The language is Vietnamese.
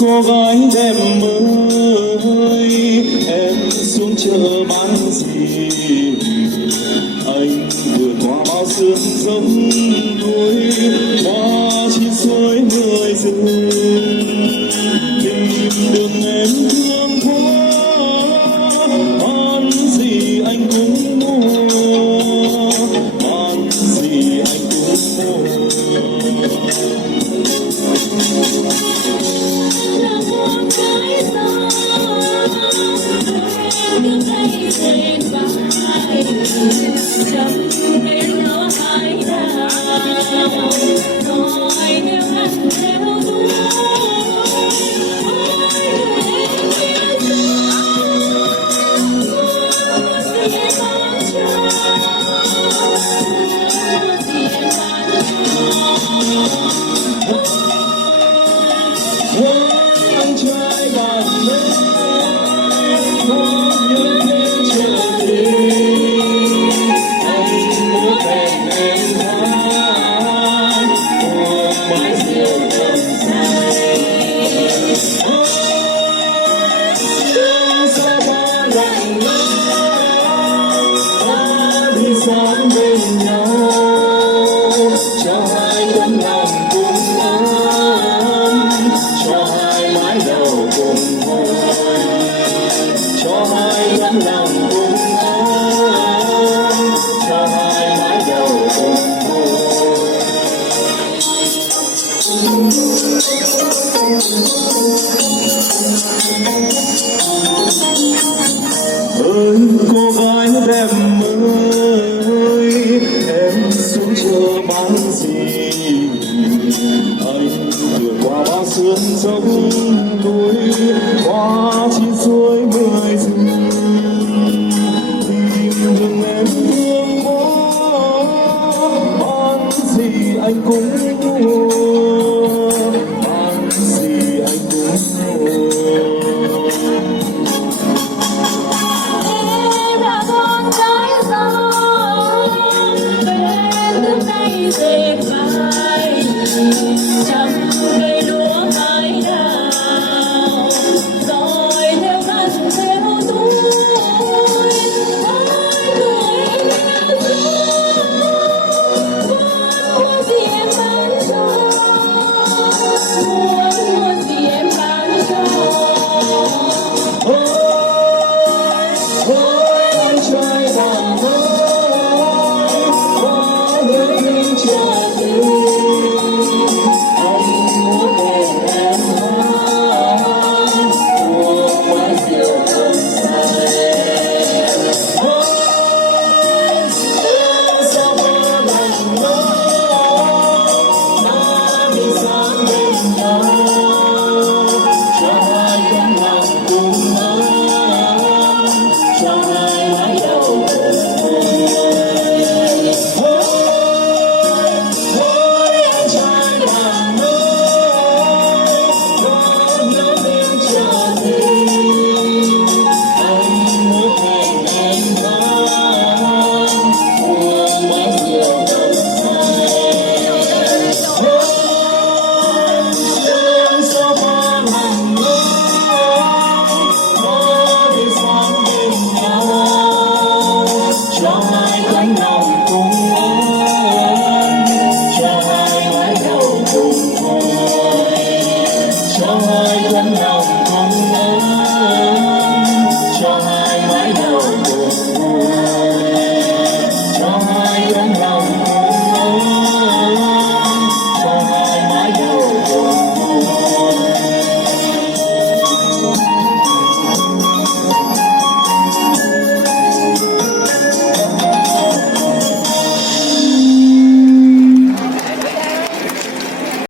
cô gái đẹp ơi, em xuống chợ bán gì? Anh vừa qua bao sương giống núi, qua chín suối người rừng, tìm đường em thương quá, món gì anh cũng mua, món gì anh cũng mua. Là một cái gió đưa tay trên vai, chẳng bên nó hai đào, hỏi nếu anh theo đuổi, Anh trai bạn lên có nhớ đến chờ tình, anh muốn hẹn em hát một mái rượu đậm say. Ôi gió bao lạnh lẽo, ta đi sống bên nhau, cho hai tấm lòng cùng ấm, cho hai mái đầu cùng vui, cho hai tấm lòng cùng ấm, cho hai mái đầu cùng vui. Ơi cô gái đẹp ơi, em xuống chợ bán gì? Anh vừa qua bao sương giống núi, qua